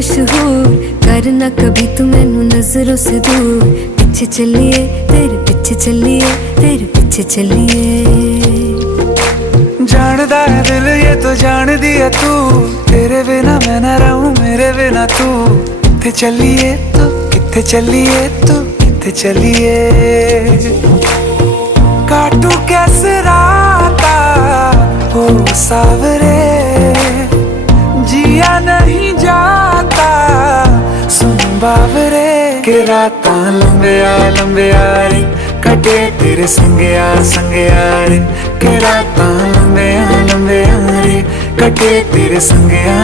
मशहूर, करना कभी तू मैनू नजरों से दूर। पीछे चलिए तेरे पीछे चलिए, तेरे पीछे चलिए। जानदा है दिल ये तो जान दिया तू, तेरे बिना मैं ना रहूं मेरे बिना तू। किथे चलिए तू, किथे चलिए तू, किथे चलिए। काटू कैसे राता हो सावरे, जिया नहीं जाता सुन बावरे। के राता लंबिया लंबिया रे, कटे तेरे संगया संगया रे। के राता लंबिया लंबिया रे, कटे तेरे संगया।